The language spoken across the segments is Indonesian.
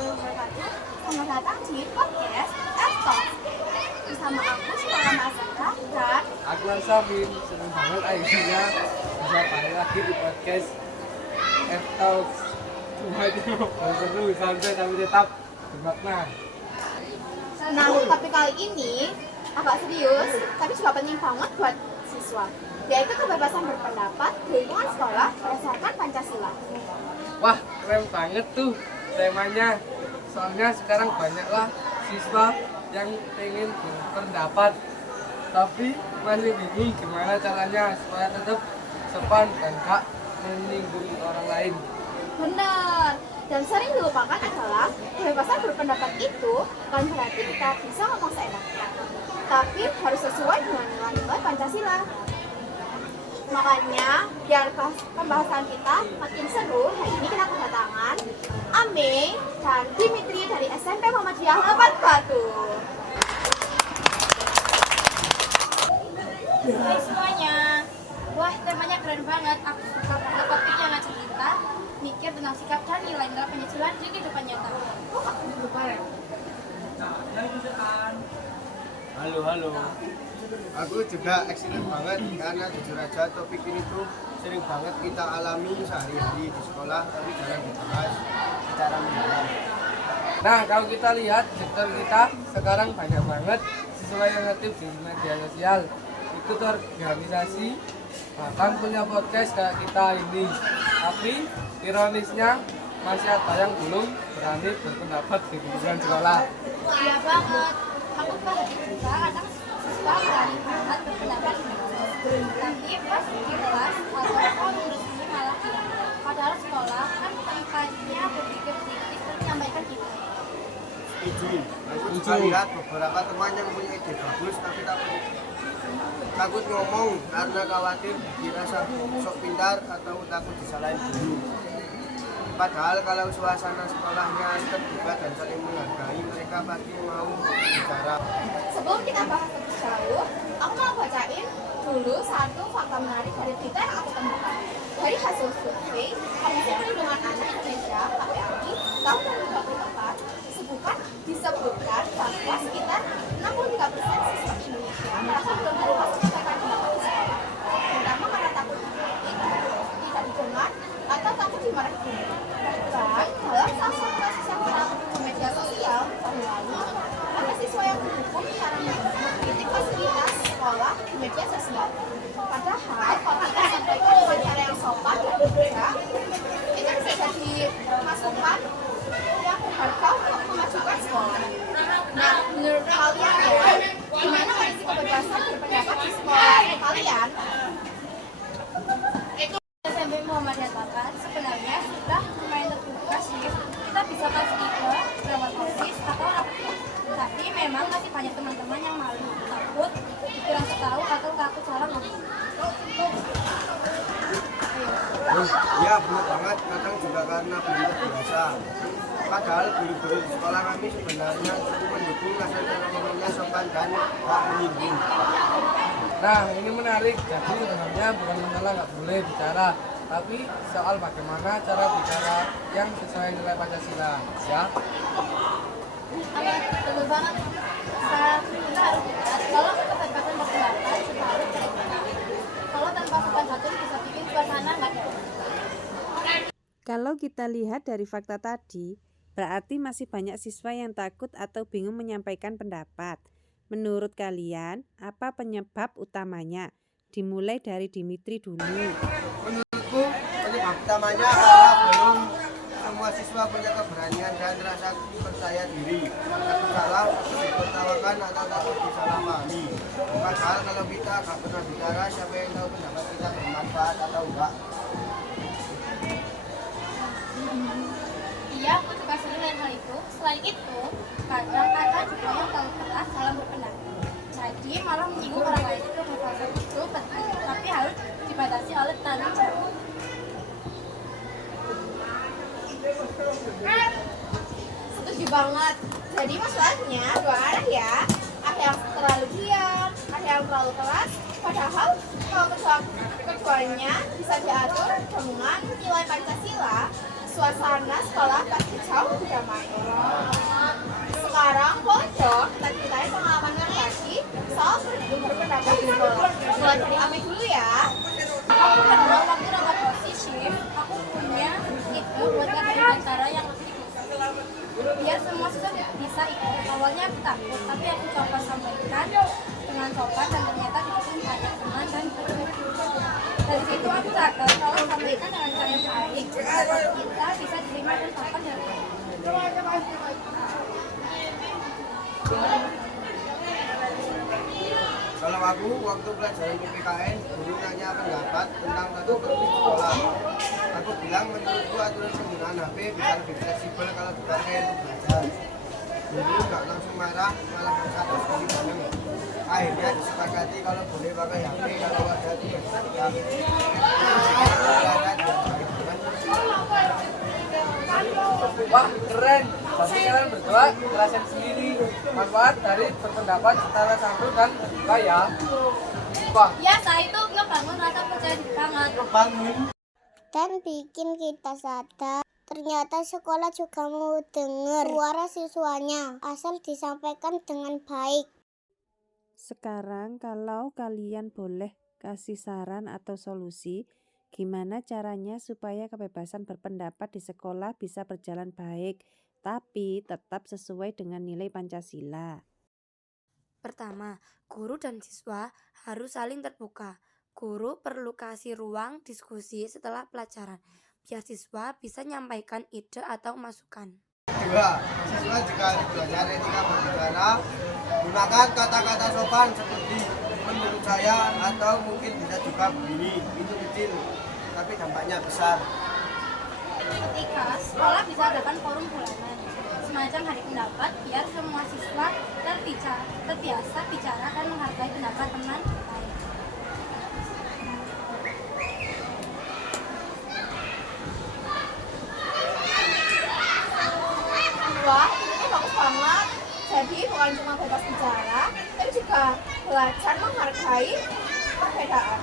warahmatullahi wabarakatuh. Selamat datang di podcast F-Talk. Bersama aku, Syifa Masara, dan aku Arsafin. Senang banget akhirnya bisa balik lagi di podcast F-Talk. Cuma itu seru, santai tapi tetap bermakna. Nah, topik kali ini agak serius, tapi juga penting banget buat siswa, yaitu kebebasan berpendapat di lingkungan sekolah berdasarkan Pancasila. Wah, keren banget tuh temanya. Soalnya sekarang banyaklah siswa yang pengen berpendapat, tapi masih bingung gimana caranya supaya tetap sopan dan gak menyinggung orang lain. Benar, dan sering dilupakan adalah kebebasan berpendapat itu bukan berarti kita bisa ngomong seenaknya, tapi harus sesuai dengan nilai-nilai Pancasila. Makanya, biar pembahasan kita makin seru, hari ini kita kedatangan Ame dan Dimitri dari SMP Muhammadiyah Lepan Batu. Hai semuanya. Wah, temanya keren banget. Aku suka banget topik yang ngajak kita mikir tentang sikap dan nilai-nilai Pancasila di kehidupan nyata. Halo. Aku juga excited banget karena jujur aja topik ini tuh sering banget kita alami sehari-hari di sekolah tapi jarang dibahas secara mendalam. Nah, kalau kita lihat sektor kita sekarang banyak banget siswa yang aktif di media sosial, ikut organisasi, bahkan punya podcast kayak kita ini. Tapi ironisnya masih ada yang belum berani berpendapat di lingkungan sekolah. Iya banget. Aku paham juga kadang siswa berani banget berpendapat di medsos. Tapi pas di kelas atau ngurusin malah diam. Padahal sekolah kan tempatnya berpikir kritis dan menyampaikan ide. Setuju. Aku juga lihat beberapa teman yang punya ide bagus tapi takut ngomong karena khawatir dikira sok pintar atau takut disalahin guru. Padahal kalau suasana sekolahnya terbuka dan saling menghargai, mereka pasti mau bicara. Sebelum kita bahas lebih jauh, aku mau bacain dulu satu fakta menarik dari berita yang aku temukan. Dari hasil survei Komisi Perlindungan Anak Indonesia (KPAI) tahun 2024 disebutkan bahwa sekitar 63% siswa Indonesia merasa belum puas menyampaikan pendapat di sekolah, terutama karena takut dikritik, tidak didengar, atau takut dimarahi guru. Dan dalam salah satu kasus yang viral di media sosial tahun lalu, ada siswa yang dihukum karena mengkritik fasilitas sekolah di media sosial. Padahal kalau kita sampaikan dengan cara yang sopan dan bijak, itu bisa jadi masukan yang berharga untuk memajukan sekolah. Nah, menurut kalian ya, gimana kondisi kebebasan berpendapat di sekolah kalian? SMP Muhammadiyah Lepan sebenarnya sudah lumayan terbuka sih. Kita bisa kasih ide lewat OSIS atau rapat. Tapi memang masih banyak teman-teman yang malu, takut, kurang tahu atau takut salah ngomong. Ya benar banget, kadang juga karena belum terbiasa. Padahal guru-guru di sekolah kami sebenarnya cukup mendukung asal cara ngomongnya sopan dan tak menyinggung. Nah, ini menarik. Jadi sebenarnya bukan masalah nggak boleh bicara, tapi soal bagaimana cara bicara yang sesuai nilai Pancasila. Ya. Betul banget. Kita harus lihat kalau kebebasan berpendapat juga harus terima. Kalau tanpa sopan santun bisa bikin suasana nggak enak. Kalau kita lihat dari fakta tadi, berarti masih banyak siswa yang takut atau bingung menyampaikan pendapat. Menurut kalian, apa penyebab utamanya? Dimulai dari Dimitri dulu. Menurutku penyebab utamanya adalah belum semua siswa punya keberanian dan rasa percaya diri. Takut salah, ditertawakan atau takut disalahpahami. Padahal kalau kita gak pernah bicara, siapa yang tahu pendapat kita bermanfaat atau enggak? Iya, aku juga sering lihat hal itu. Selain itu, kadang ada juga yang terlalu keras dalam berpendapat. Jadi malah menyinggung orang lain. Kebebasan itu penting, tapi harus dibatasi oleh tanggung jawab. Setuju banget. Jadi masalahnya dua arah ya. Ada yang terlalu diam, ada yang terlalu keras. Padahal kalau keduanya bisa diatur dengan nilai Pancasila, suasana sekolah pasti jauh lebih damai. Mulai dari Ame dulu ya. Aku pada waktu rapat positif, aku punya ide buat ngadain acara yang lebih biar semua siswa bisa ikut. Awalnya aku takut, tapi aku coba sampaikan dengan sopan dan ternyata didukung banyak teman dan guru. Dari situ aku sadar kalau sampaikan dengan cara yang baik, kita bisa diterima dan sopan dari Kalau aku waktu pelajaran PPKN, guru nanya pendapat tentang tata tertib sekolah. Aku bilang menurutku aturan penggunaan HP bisa lebih fleksibel kalau dipakai untuk belajar. Guru nggak langsung marah, malah maksa sekali bareng. Akhirnya disepakati kalau boleh pakai HP kalau ada tugas ketika. Wah, keren. Tapi kalian berdua ngerasain sendiri manfaat dari berpendapat secara santun dan terbuka ya. Wah, ya, saya itu ngebangun rasa percaya diri banget. Dan bikin kita sadar ternyata sekolah juga mau dengar suara siswanya asal disampaikan dengan baik. Sekarang kalau kalian boleh kasih saran atau solusi, gimana caranya supaya kebebasan berpendapat di sekolah bisa berjalan baik, tapi tetap sesuai dengan nilai Pancasila? Pertama, guru dan siswa harus saling terbuka. Guru perlu kasih ruang diskusi setelah pelajaran, biar siswa bisa menyampaikan ide atau masukan. Kedua, siswa jika belajar etika berbicara, gunakan kata-kata sopan seperti menurut saya atau mungkin bisa juga begini. Itu kecil, tapi dampaknya besar. Ketiga, sekolah bisa adakan forum bulanan, semacam hari pendapat, biar semua siswa terbiasa bicara dan menghargai pendapat teman lain. Wah, ini bagus banget. Jadi bukan cuma bebas bicara, tapi juga belajar menghargai perbedaan.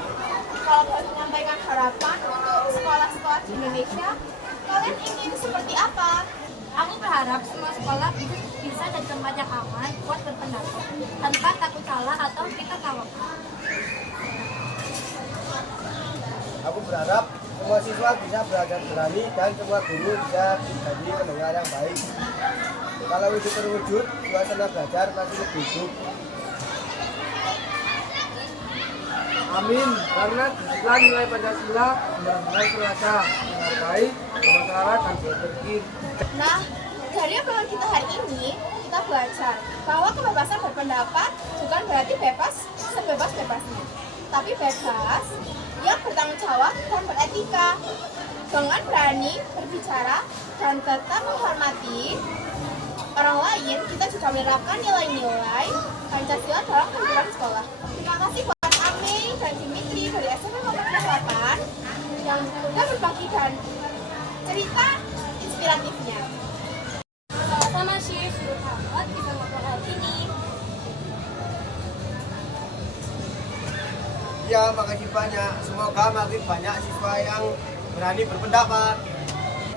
Kalau boleh menyampaikan harapan untuk sekolah-sekolah di Indonesia, kalian ingin seperti apa? Aku berharap semua sekolah bisa jadi tempat yang aman buat berpendapat, tanpa takut salah atau kita tawakan. Aku berharap semua siswa bisa belajar berani dan semua guru bisa jadi pendengar yang baik. Kalau itu terwujud, suasana belajar pasti lebih hidup. amin. Karena disitulah nilai Pancasila benar-benar terasa menghargai, bermasyarakat dan berpikir. Nah, dari obrolan kita hari ini, kita belajar bahwa kebebasan berpendapat bukan berarti bebas sebebas-bebasnya, tapi bebas yang bertanggung jawab dan beretika. Dengan berani berbicara dan tetap menghormati orang lain, kita juga menerapkan nilai-nilai Pancasila dalam kehidupan sekolah. Terima kasih buat Ami dan Dimitri dari SMP Nomor 8 yang sudah berbagi dan cerita inspiratifnya. Sama-sama sih, seru banget bisa ngobrol hari ini. Ya, makasih banyak. Semoga makin banyak siswa yang berani berpendapat.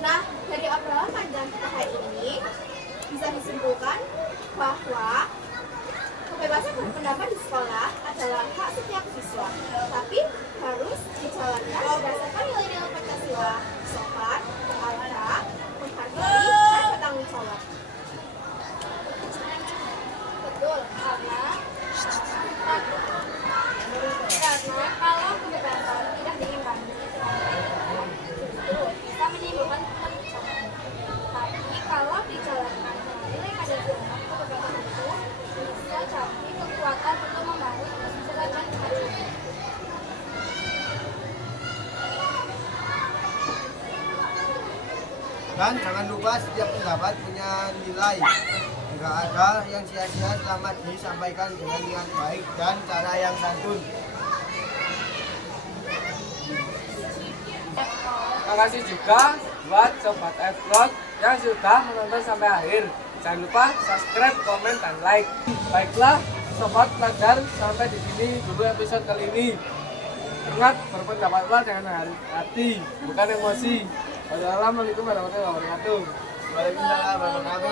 Nah, dari obrolan panjang kita hari ini bisa disimpulkan bahwa kebebasan berpendapat di sekolah adalah hak setiap siswa, tapi harus dijalankan berdasarkan nilai-nilai Pancasila, sopan, beradab, menghargai, dan bertanggung jawab. Betul, karena kalau kebebasan tidak diimbangi dengan justru bisa menimbulkan perpecahan. Tapi kalau dijalankan dengan nilai Pancasila, kebebasan itu bisa jadi kekuatan untuk membangun kesusahan dan kemajuan. Dan jangan lupa setiap pendapat punya nilai. Tidak ada yang sia-sia selama disampaikan dengan niat baik dan cara yang santun. Terima kasih juga buat Sobat F-Vlog yang sudah menonton sampai akhir. Jangan lupa subscribe, komen, dan like. Baiklah, Sobat Pelajar, sampai di sini dulu episode kali ini. Ingat, berpendapatlah dengan hati, bukan emosi. Wassalamualaikum warahmatullahi wabarakatuh. Waalaikumsalam warahmatullahi wabarakatuh.